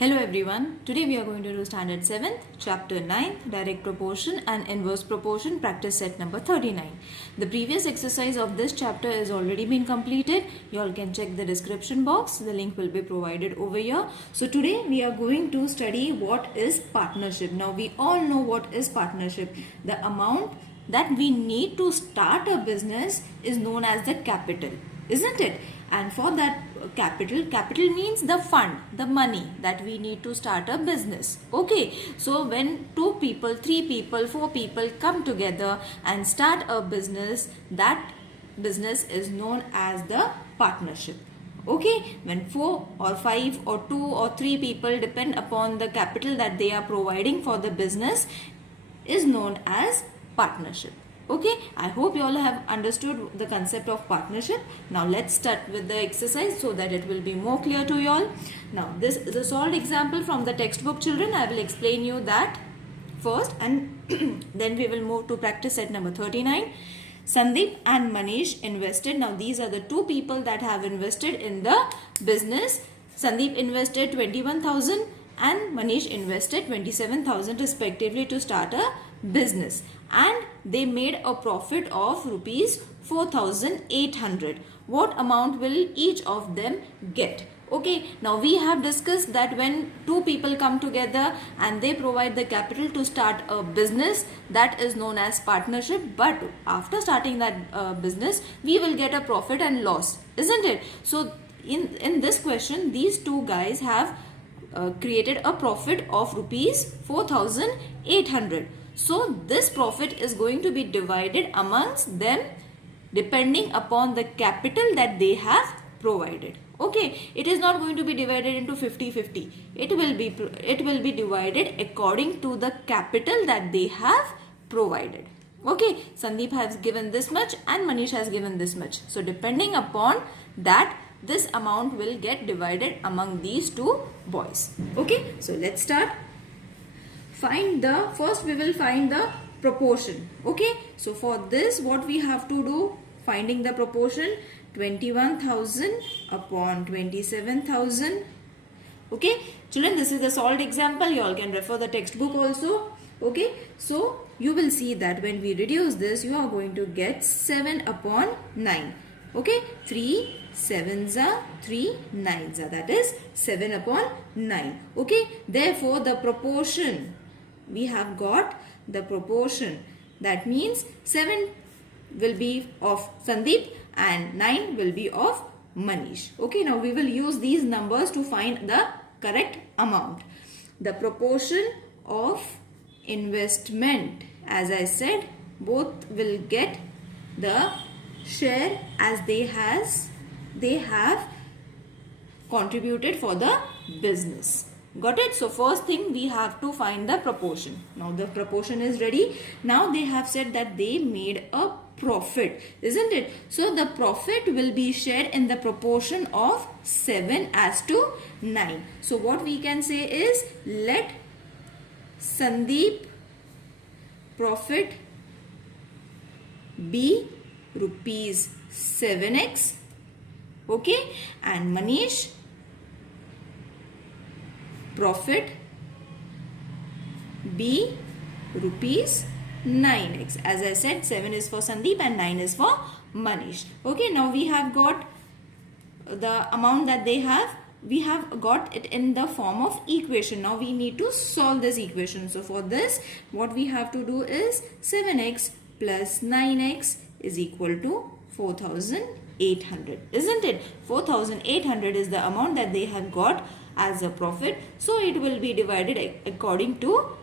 Hello everyone, today we are going to do standard 7th, chapter 9th, direct proportion and inverse proportion, practice set number 39. The previous exercise of this chapter is already been completed. You all can check the description box, the link will be provided over here. So today we are going to study what is partnership. Now we all know what is partnership. The amount that we need to start a business is known as the capital, isn't it? And for that capital means the fund, the money that we need to start a business. Okay, so when 2 people, 3 people, 4 people come together and start a business, that business is known as the partnership. Okay, when 4 or 5 or 2 or 3 people, depend upon the capital that they are providing for the business, is known as partnership. Okay, I hope you all have understood the concept of partnership. Now let's start with the exercise so that it will be more clear to you all. Now this is a solved example from the textbook, children. I will explain you that first and then we will move to practice set number 39. Sandeep and Manish invested. Now these are the 2 people that have invested in the business. Sandeep invested 21,000 and Manish invested 27,000 respectively to start a business, and they made a profit of rupees 4,800. What amount will each of them get? Okay, now we have discussed that when 2 people come together and they provide the capital to start a business, that is known as partnership. But after starting that business, we will get a profit and loss, isn't it? So in this question, these 2 guys have created a profit of rupees 4,800. So this profit is going to be divided amongst them depending upon the capital that they have provided. Okay, it is not going to be divided into 50-50. It will be divided according to the capital that they have provided. Okay, Sandeep has given this much and Manish has given this much. So depending upon that, this amount will get divided among these 2 boys. Okay, so let's start. First we will find the proportion. Okay, so for this what we have to do, finding the proportion, 21,000 upon 27,000. Okay, children, this is the solved example. You all can refer the textbook also. Okay, so you will see that when we reduce this, you are going to get 7 upon 9. Okay, 3 7s are 3 9s are, that is 7 upon 9. Okay, therefore the proportion, we have got the proportion, that means 7 will be of Sandeep and 9 will be of Manish. Okay, now we will use these numbers to find the correct amount. The proportion of investment, as I said, both will get the share as they have contributed for the business. Got it? So first thing, we have to find the proportion. Now the proportion is ready. Now they have said that they made a profit, isn't it? So the profit will be shared in the proportion of 7 as to 9. So what we can say is, let Sandeep profit be rupees 7x. Okay, and Manish profit be rupees 9x. As I said, 7 is for Sandeep and 9 is for Manish. Okay, now we have got the amount that they have. We have got it in the form of equation. Now we need to solve this equation. So for this, what we have to do is 7x plus 9x is equal to 4,800, isn't it? 4,800 is the amount that they have got as a profit. So it will be divided according to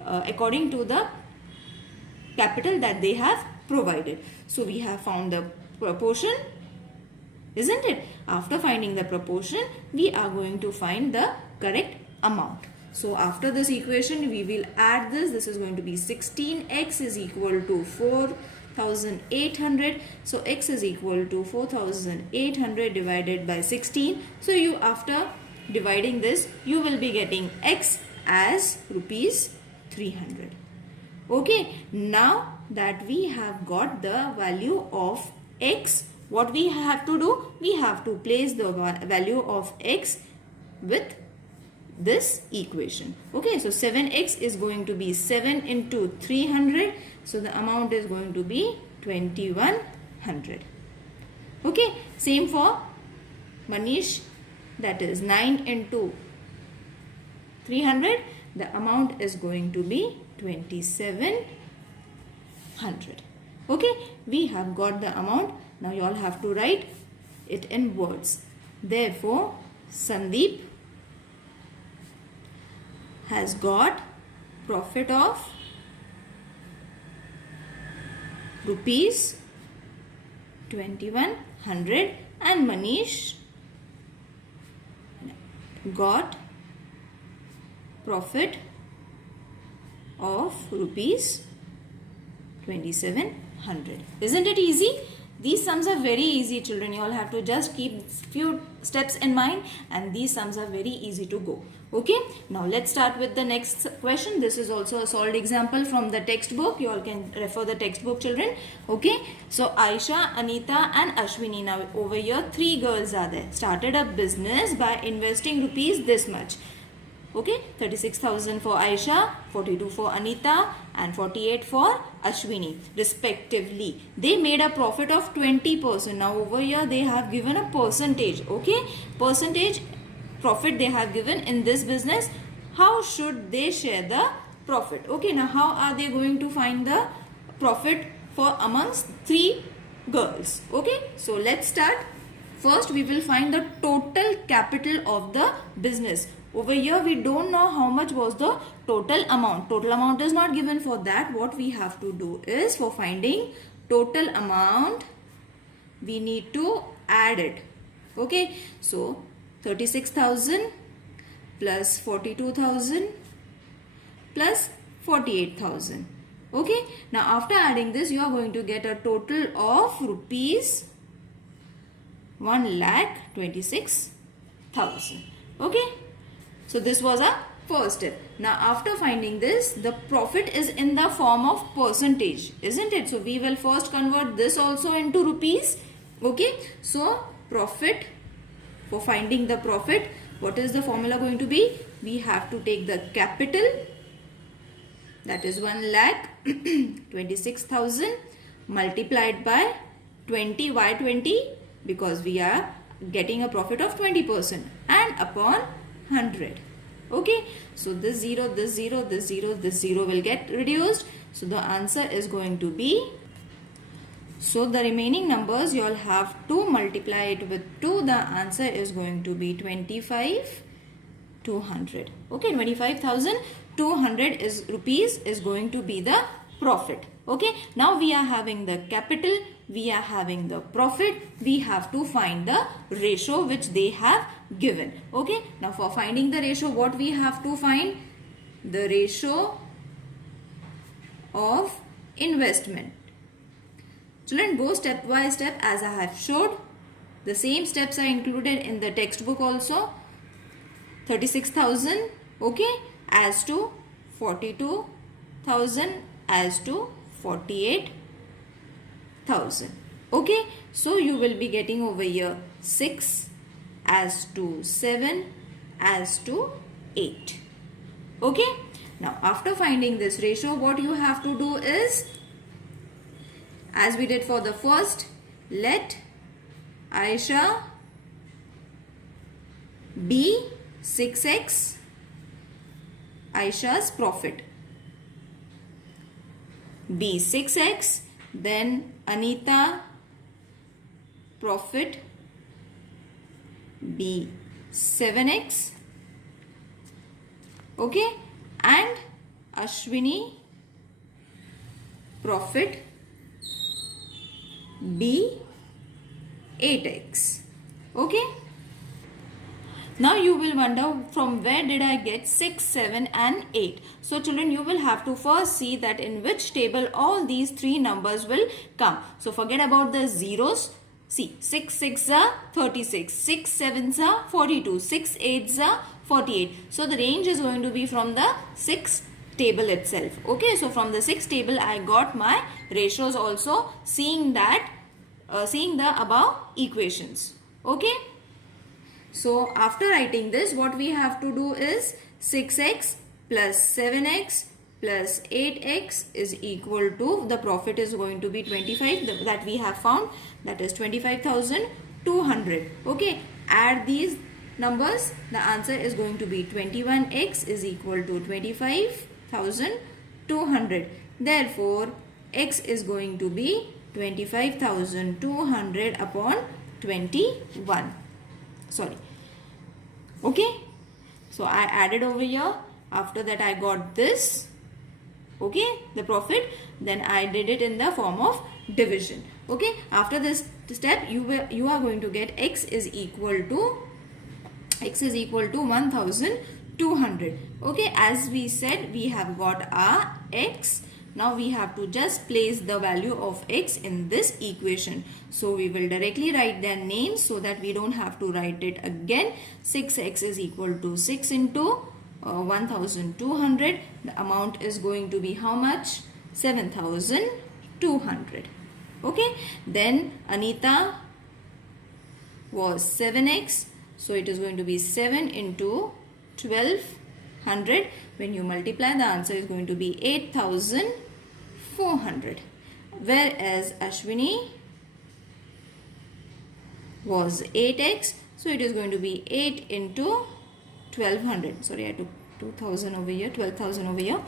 the capital that they have provided. So we have found the proportion, isn't it? After finding the proportion, we are going to find the correct amount. So after this equation, we will add this. This is going to be 16x is equal to 4,800. So x is equal to 4,800 divided by 16. So you, after dividing this, you will be getting x as rupees 300. Okay, now that we have got the value of x, what we have to do? We have to place the value of x with this equation. Okay, so 7x is going to be 7 into 300. So the amount is going to be 2100. Okay, same for Manish, that is 9 into 300. The amount is going to be 2700. Okay, we have got the amount. Now you all have to write it in words. Therefore, Sandeep has got profit of rupees 2100 and Manish got profit of rupees 2700. Isn't it easy? These sums are very easy, children. You all have to just keep few steps in mind and these sums are very easy to go. Okay, now let's start with the next question. This is also a solved example from the textbook. You all can refer the textbook, children. Okay, so Aisha, Anita and Ashwini, now over here 3 girls are there, started a business by investing rupees this much. Okay, 36,000 for Aisha, 42 for Anita and 48 for Ashwini respectively. They made a profit of 20%. Now over here they have given a percentage. Okay, percentage profit they have given in this business. How should they share the profit? Okay, now how are they going to find the profit for amongst 3 girls? Okay, so let's start. First we will find the total capital of the business. Over here we don't know how much was the total amount. Total amount is not given. For that what we have to do is, for finding total amount, we need to add it. Okay, so 36,000 plus 42,000 plus 48,000. Okay, now after adding this you are going to get a total of rupees 1,26,000. Okay, so this was a first step. Now after finding this, the profit is in the form of percentage, isn't it? So we will first convert this also into rupees. Okay, so profit, for finding the profit, what is the formula going to be? We have to take the capital, that is 1,26,000 multiplied by 20. Why 20? Because we are getting a profit of 20%, and upon 100. Okay, so this 0, this 0, this 0, this 0 will get reduced. So the answer is going to be, so the remaining numbers you all have to multiply it with 2. The answer is going to be 25,200. Okay, 25,200 is rupees is going to be the profit. Okay, now we are having the capital, we are having the profit, we have to find the ratio which they have given. Okay, now for finding the ratio, what we have to find? The ratio of investment. Children, go step by step as I have showed. The same steps are included in the textbook also. 36,000, okay, as to 42,000 as to 48,000. Okay, so you will be getting over here 6 as to 7 as to 8. Okay, now after finding this ratio, what you have to do is, as we did for the first, let Aisha be 6x Aisha's profit, be 6x, then Anita profit be 7x, okay, and Ashwini profit be 8x. Okay, now you will wonder, from where did I get 6, 7 and 8? So children, you will have to first see that in which table all these 3 numbers will come. So forget about the zeros. See, 6 6s are 36, 6 7s are 42, 6 8s are 48. So the range is going to be from the 6 table itself. Okay, so from the 6 table I got my ratios also, seeing the above equations. Okay. So after writing this, what we have to do is 6x plus 7x plus 8x is equal to, the profit is going to be 25 that we have found, that is 25,200. Okay, add these numbers, the answer is going to be 21x is equal to 25,200. Therefore, x is going to be 25,200 upon 21. Sorry. Okay. So I added over here. After that I got this. Okay. The profit. Then I did it in the form of division. Okay. After this step you are going to get x is equal to 1,200. Okay. As we said, we have got our x. Now we have to just place the value of x in this equation. So we will directly write their names so that we don't have to write it again. 6x is equal to 6 into 1,200. The amount is going to be how much? 7,200. Okay. Then Anita was 7x. So it is going to be 7 into 1200. When you multiply, the answer is going to be 8,400. Whereas Ashwini was 8x. So it is going to be 8 into 1200. Sorry, I took 2000 over here, 12,000 over here.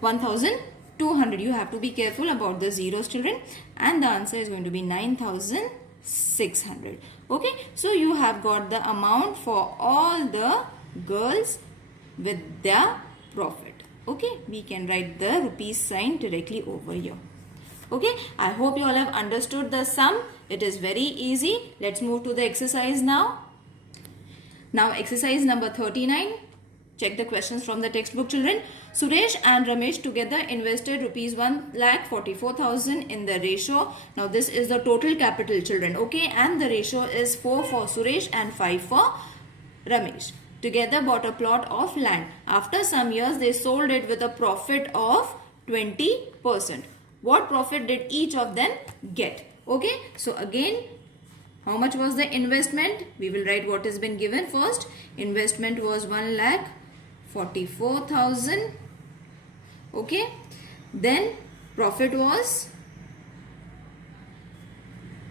1,200. You have to be careful about the zeros, children. And the answer is going to be 9,600. Okay. So you have got the amount for all the girls with their profit. Okay, we can write the rupees sign directly over here. Okay, I hope you all have understood the sum. It is very easy. Let's move to the exercise now. Now exercise number 39. Check the questions from the textbook, children. Suresh and Ramesh together invested rupees 1,44,000 in the ratio. Now this is the total capital, children. Okay, and the ratio is 4 for Suresh and 5 for Ramesh. Together bought a plot of land. After some years, they sold it with a profit of 20%. What profit did each of them get? Okay, so again, how much was the investment? We will write what has been given first. Investment was 1,44,000. Okay, then profit was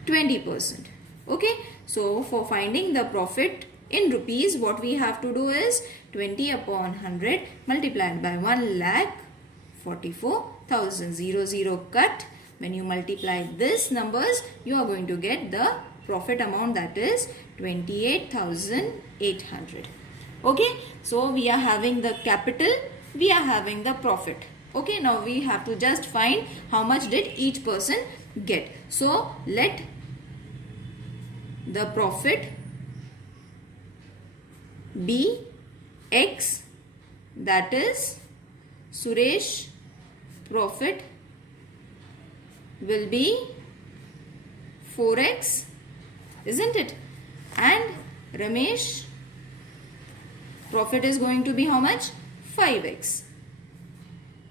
20%. Okay, so for finding the profit in rupees, what we have to do is 20 upon 100 multiplied by 1,44,000. 0 cut. When you multiply this numbers, you are going to get the profit amount, that is 28,800. Okay, so we are having the capital, we are having the profit. Okay, now we have to just find how much did each person get. So let the profit be x, that is Suresh profit will be 4x, isn't it? And Ramesh profit is going to be how much? 5x.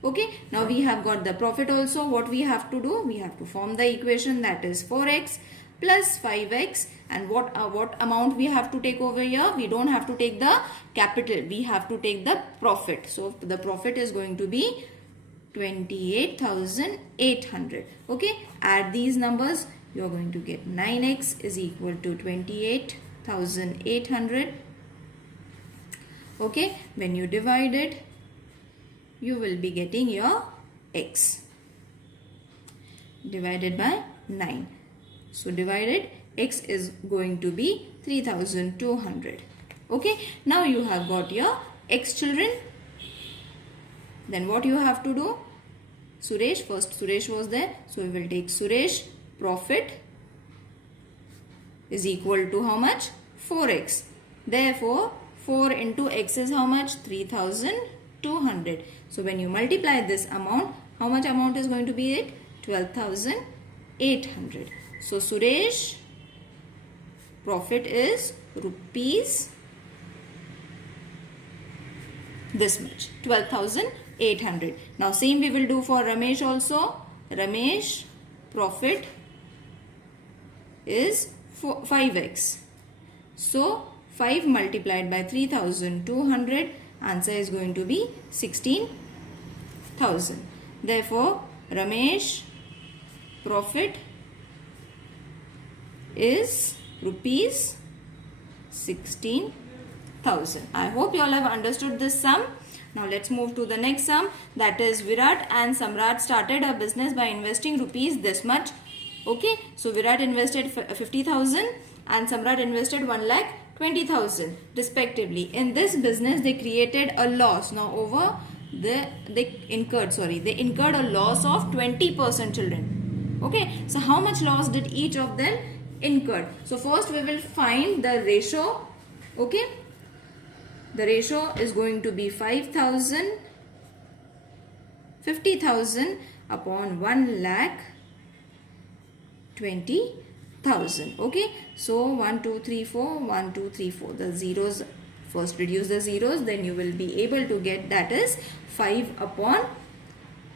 Okay, now we have got the profit also. What we have to do? We have to form the equation, that is 4x plus 5x, and what amount we have to take over here? We don't have to take the capital, we have to take the profit. So the profit is going to be 28,800. Okay, add these numbers, you are going to get 9x is equal to 28,800. Okay, when you divide it, you will be getting your x divided by 9. So divided, x is going to be 3,200. Okay, now you have got your x, children. Then what you have to do? Suresh, first Suresh was there, so we will take Suresh profit is equal to how much? 4x. Therefore 4 into x is how much? 3,200. So when you multiply this amount, how much amount is going to be it? 12,800. So Suresh profit is rupees this much, 12,800. Now same we will do for Ramesh also. Ramesh profit is 5x. So 5 multiplied by 3200, answer is going to be 16,000. Therefore, Ramesh profit is rupees 16,000. I hope you all have understood this sum. Now let's move to the next sum, that is Virat and Samrat started a business by investing rupees this much. Okay, so Virat invested 50,000 and Samrat invested 1,20,000 respectively. In this business they created a loss. Now they incurred a loss of 20%, children. Okay, so how much loss did each of them incurred? So first we will find the ratio. Okay, the ratio is going to be 50,000 upon 1,20,000. Okay, so 1 2 3 4 1 2 3 4, the zeros, first reduce the zeros, then you will be able to get, that is 5 upon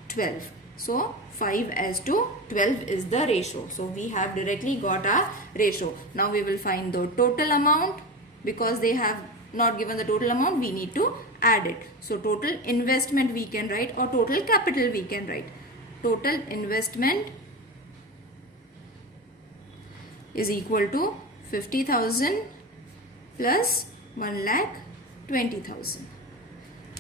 12. So 5 as to 12 is the ratio. So we have directly got our ratio. Now we will find the total amount. Because they have not given the total amount, we need to add it. So total investment we can write, or total capital we can write. Total investment is equal to 50,000 plus 1,20,000.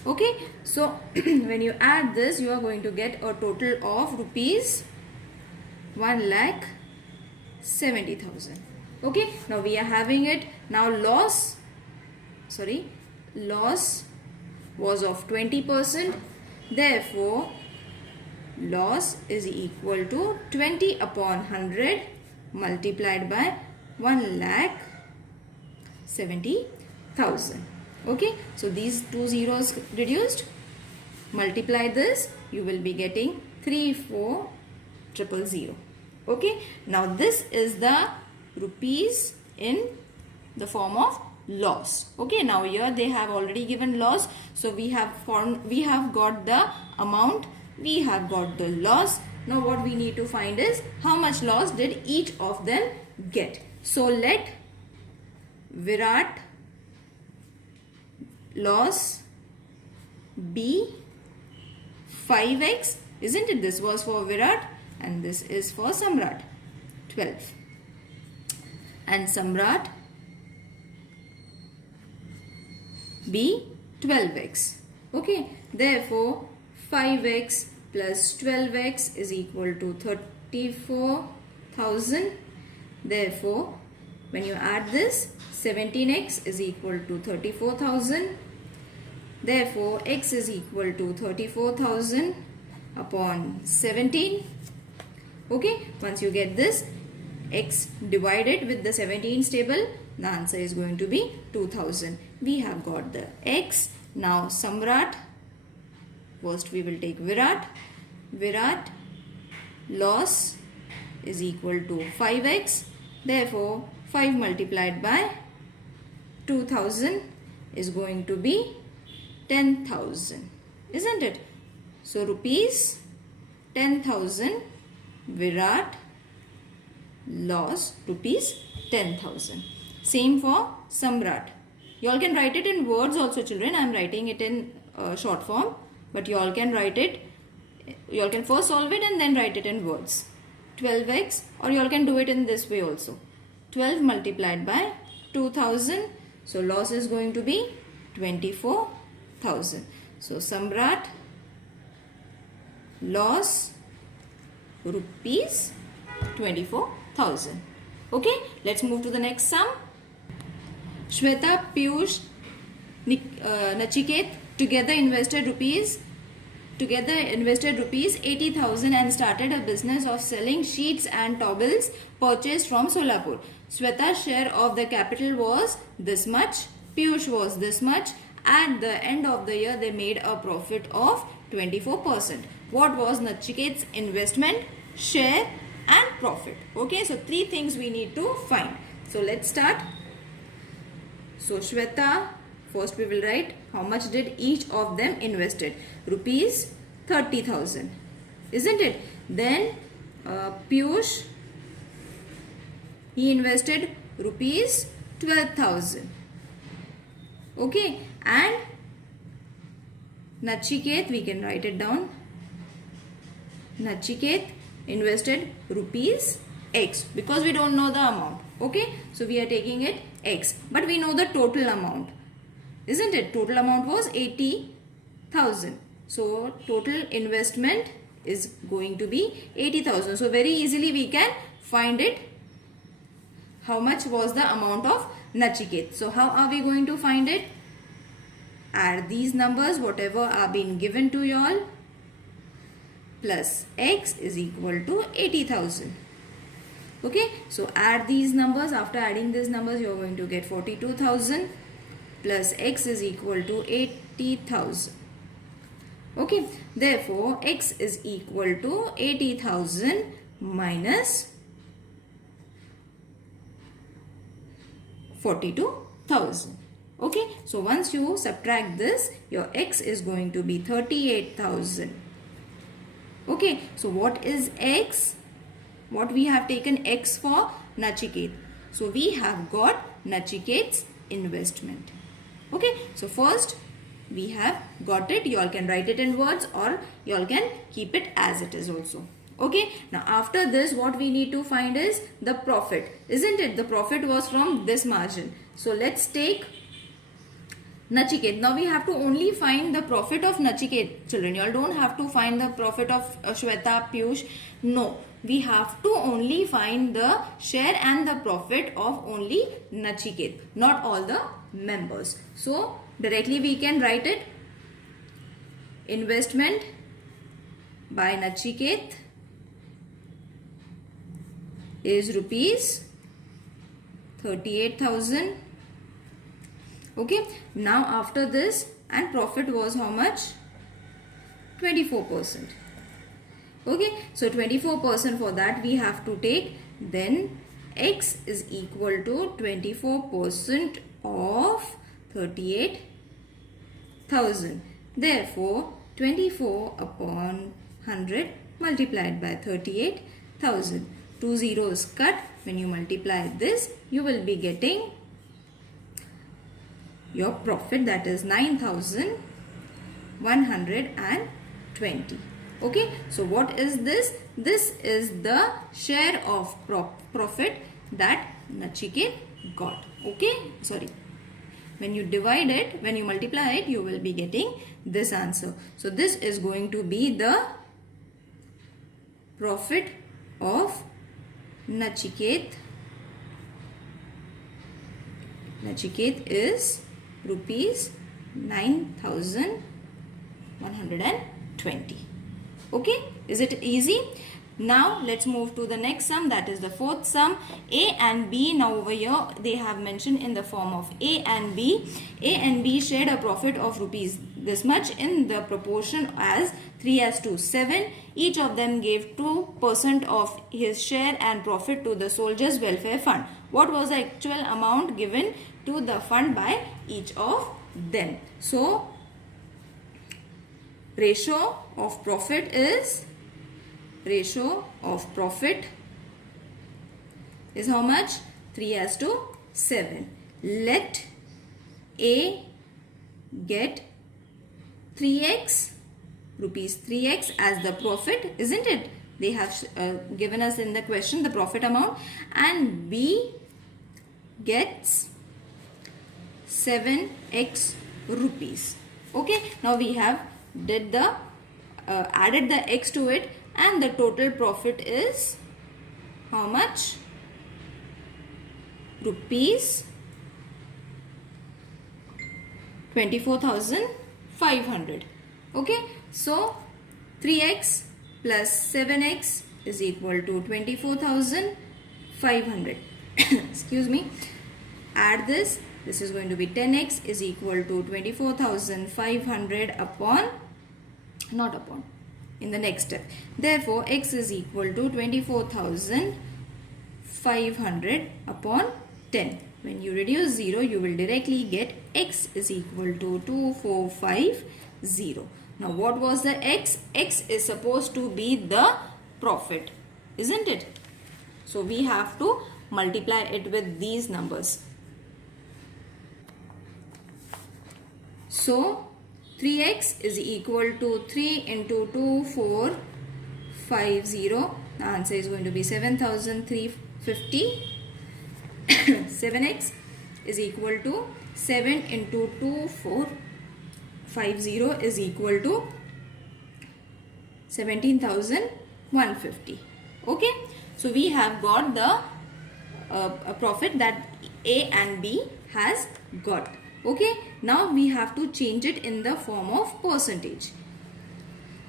Okay, so when you add this, you are going to get a total of rupees 1,70,000. Okay, now we are having it. Now loss was of 20%. Therefore, loss is equal to 20 upon 100 multiplied by 1,70,000. Okay, so these two zeros reduced. Multiply this, you will be getting 34,000. Okay, now this is the rupees in the form of loss. Okay, now here they have already given loss, so we have got the amount, we have got the loss. Now what we need to find is how much loss did each of them get. So let Virat loss be 5x, isn't it? This was for Virat and this is for Samrat, 12. And Samrat be 12x. Okay, therefore 5x plus 12x is equal to 34,000. Therefore, when you add this, 17x is equal to 34,000. Therefore, x is equal to 34,000 upon 17. Okay, once you get this, x divided with the 17's table, the answer is going to be 2000. We have got the x. Now Samrat, first we will take Virat. Virat loss is equal to 5x. Therefore, 5 multiplied by 2000 is going to be 10,000, isn't it? So rupees 10,000, Virat loss rupees 10,000. Same for Samrat. You all can write it in words also, children. I am writing it in short form, but you all can write it. You all can first solve it and then write it in words. 12x, or you all can do it in this way also. 12 multiplied by 2000. So loss is going to be 24,000. So Samrat loss rupees 24,000. Okay, let's move to the next sum. Shweta, Piyush, Nachiket together invested rupees 80,000 and started a business of selling sheets and towels purchased from Solapur. Shweta's share of the capital was this much, Piyush was this much. At the end of the year, they made a profit of 24%. What was Nachiket's investment, share and profit? Okay, so three things we need to find. So let's start. So Shweta, first we will write how much did each of them invested. Rupees 30,000, isn't it? Then Piyush, he invested rupees 12,000. Okay, and Nachiket, we can write it down. Nachiket invested rupees X because we don't know the amount. Okay, so we are taking it X, but we know the total amount, isn't it? Total amount was 80,000. So total investment is going to be 80,000. So very easily we can find it. How much was the amount of Nachiket? So how are we going to find it? Add these numbers, whatever are being given to you all, plus X is equal to 80,000. Okay, so add these numbers. After adding these numbers, you are going to get 42,000 plus X is equal to 80,000. Okay, therefore X is equal to 80,000 minus 42,000. Okay, so once you subtract this, your X is going to be 38,000. Okay, so what is X? What we have taken X for? Nachiket. So we have got Nachiket's investment. Okay, so first we have got it. You all can write it in words or you all can keep it as it is also. Okay, now after this what we need to find is the profit, isn't it? The profit was from this margin. So let's take Nachiket. Now we have to only find the profit of Nachiket, children. You all don't have to find the profit of Shweta, Piyush. No, we have to only find the share and the profit of only Nachiket, not all the members. So directly we can write it. Investment by Nachiket is rupees 38,000. Okay, now after this, and profit was how much? 24%. Okay, so 24% for that we have to take, then X is equal to 24% of 38,000. Therefore, 24 upon 100 multiplied by 38,000. 2 zeros cut. When you multiply this, you will be getting your profit, that is 9,120. Okay, so what is this? This is the share of profit that Nachiket got. Okay, sorry. When you divide it, when you multiply it, you will be getting this answer. So this is going to be the profit of Nachiket. Nachiket is rupees 9,120. Okay, is it easy? Now let's move to the next sum, that is the fourth sum. A and B, now over here they have mentioned in the form of A and B. A and B shared a profit of rupees this much in the proportion as 3:7. Each of them gave 2% of his share and profit to the Soldiers Welfare Fund. What was the actual amount given to the fund by each of them? So ratio of profit is how much? 3:7. Let A get 3x, rupees 3x as the profit, isn't it? They have given us in the question the profit amount, and B gets 7x rupees. Okay, now we have did the added the x to it, and the total profit is how much? Rupees 24,500. Okay, so 3x plus 7x is equal to 24,500. Excuse me. Add this. This is going to be 10x is equal to 24,500 upon, not upon, in the next step. Therefore, x is equal to 24,500 upon 10. When you reduce 0, you will directly get x is equal to 2450. Now, what was the x? X is supposed to be the profit, isn't it? So, we have to multiply it with these numbers. So 3x is equal to 3 into 2450. The answer is going to be 7350. 7x is equal to 7 into 2450 is equal to 17,150. Okay, so we have got the a profit that A and B has got. Okay, now we have to change it in the form of percentage.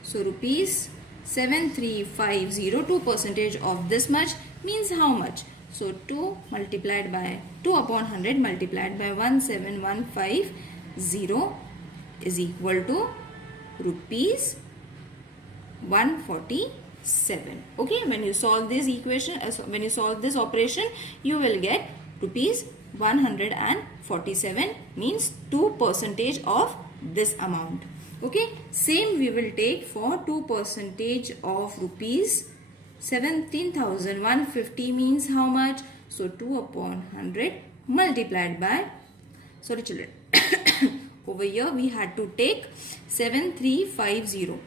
So rupees 7350, 2% of this much means how much? So 2 multiplied by 2 upon 100 multiplied by 17150 is equal to rupees 147. Okay, when you solve this equation, when you solve this operation, you will get rupees 147 means 2% of this amount. Okay, same we will take for 2% of rupees 17,150 means how much? So 2 upon 100 multiplied by, sorry children, over here we had to take 7350.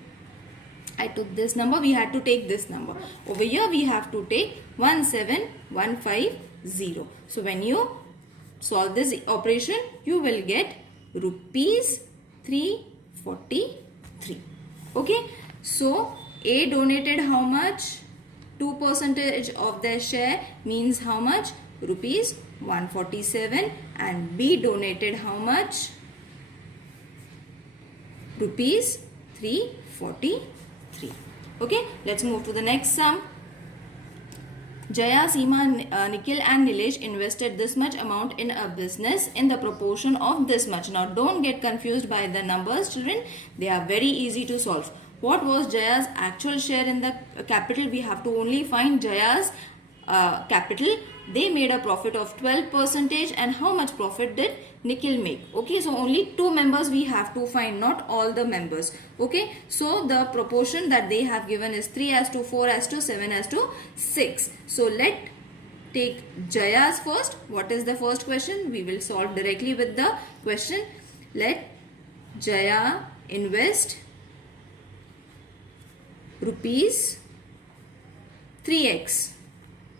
I took this number, we had to take this number. Over here we have to take 17150. So when you solve this operation, you will get rupees 343. Okay, so A donated how much? 2% of their share means how much? Rupees 147. And B donated how much? Rupees 343. Okay, let's move to the next sum. Jaya, Seema, Nikhil and Nilesh invested this much amount in a business in the proportion of this much. Now don't get confused by the numbers, children. They are very easy to solve. What was Jaya's actual share in the capital? We have to only find Jaya's capital. They made a profit of 12%, and how much profit did Nikhil make? Okay, so only 2 members we have to find, not all the members. Okay, so the proportion that they have given is 3:4, 4:7, 6. So let take Jaya's first. What is the first question? We will solve directly with the question. Let Jaya invest rupees 3x.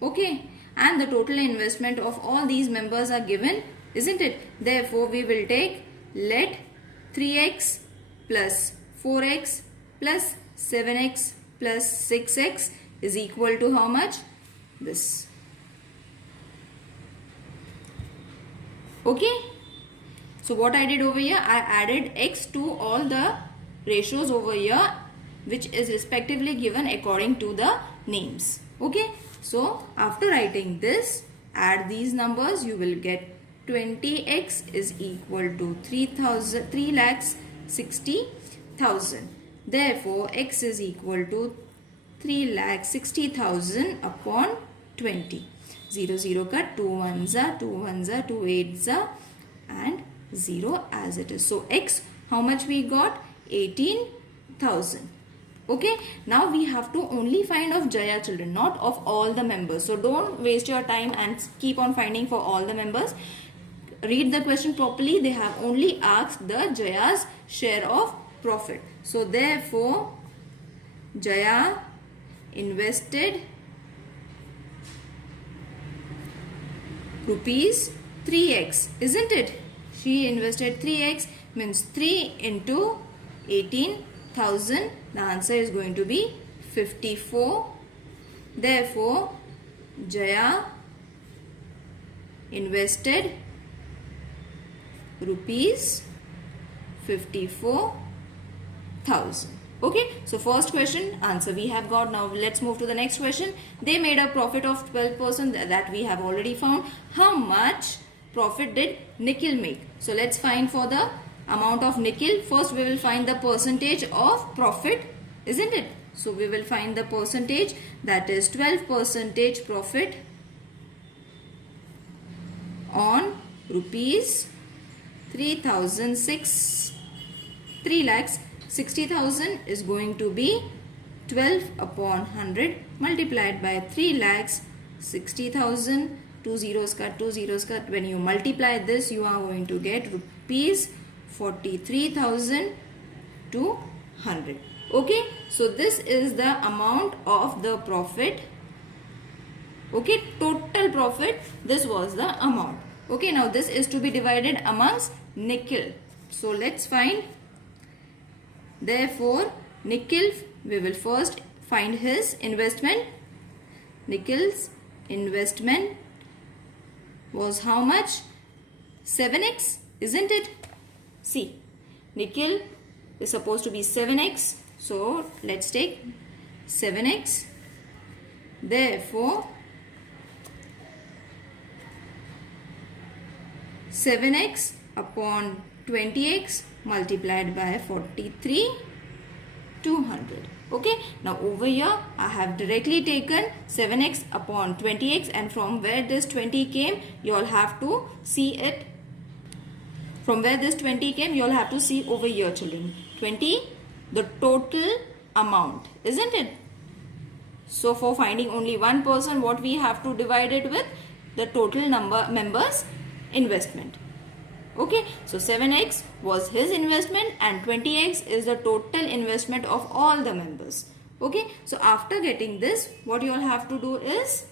Okay, and the total investment of all these members are given, isn't it? Therefore we will take let 3x plus 4x plus 7x plus 6x is equal to how much? This. Okay, so what I did over here, I added x to all the ratios over here, which is respectively given according to the names. Okay, so after writing this, add these numbers, you will get 20x is equal to 3,60,000. Therefore x is equal to 3,60,000 upon 20. 0 0 cut, 2 1s are 2 1s are 2 8s are, and 0 as it is. So x, how much we got? 18,000. Okay, now we have to only find of Jaya, children, not of all the members. So don't waste your time and keep on finding for all the members. Read the question properly. They have only asked the Jaya's share of profit. So therefore Jaya invested rupees 3x, isn't it? She invested 3x means 3 into 18,000. The answer is going to be 54. Therefore Jaya invested rupees 54,000. Okay, so first question answer we have got. Now let's move to the next question. They made a profit of 12%, that we have already found. How much profit did Nikhil make? So let's find for the amount of Nikhil. First we will find the percentage of profit, isn't it? So we will find the percentage, that is 12% profit on rupees 3,60,000 is going to be 12 upon 100 multiplied by 3,60,000. 2 zeros cut, 2 zeros cut. When you multiply this, you are going to get rupees 43,200. Okay, so this is the amount of the profit. Okay, total profit, this was the amount. Okay, now this is to be divided amongst Nikhil. So let's find. Therefore, Nikhil, we will first find his investment. Nikhil's investment was how much? 7x, isn't it? See, Nikhil is supposed to be 7x. So let's take 7x. Therefore, 7x upon 20x multiplied by 43,200. Okay, now over here I have directly taken 7x upon 20x, and from where this 20 came, you all have to see it. From where this 20 came, you all have to see over here, children. 20, the total amount, isn't it? So for finding only one person, what we have to divide it with? The total number members investment. Okay, so 7x was his investment and 20x is the total investment of all the members. Okay, so after getting this, what you all have to do is,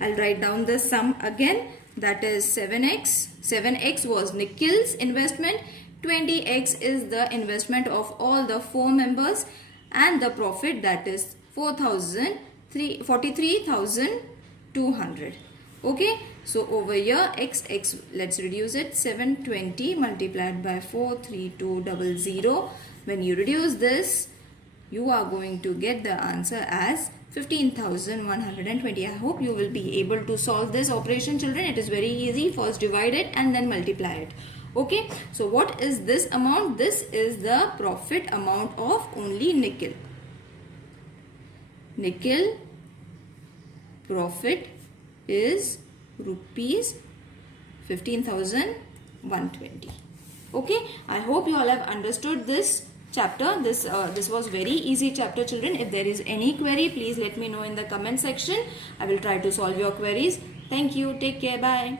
I'll write down the sum again. That is 7x. 7x was Nikhil's investment. 20x is the investment of all the 4 members, and the profit, that is 43,200. Okay, so over here x, let's reduce it. 720 multiplied by 43200. When you reduce this, you are going to get the answer as 15,120. I hope you will be able to solve this operation, children. It is very easy. First divide it and then multiply it. Okay, so what is this amount? This is the profit amount of only Nikhil. Nikhil profit is rupees 15,120. Okay, I hope you all have understood this chapter. This was very easy chapter, children. If there is any query, please let me know in the comment section. I will try to solve your queries. Thank you. Take care. Bye.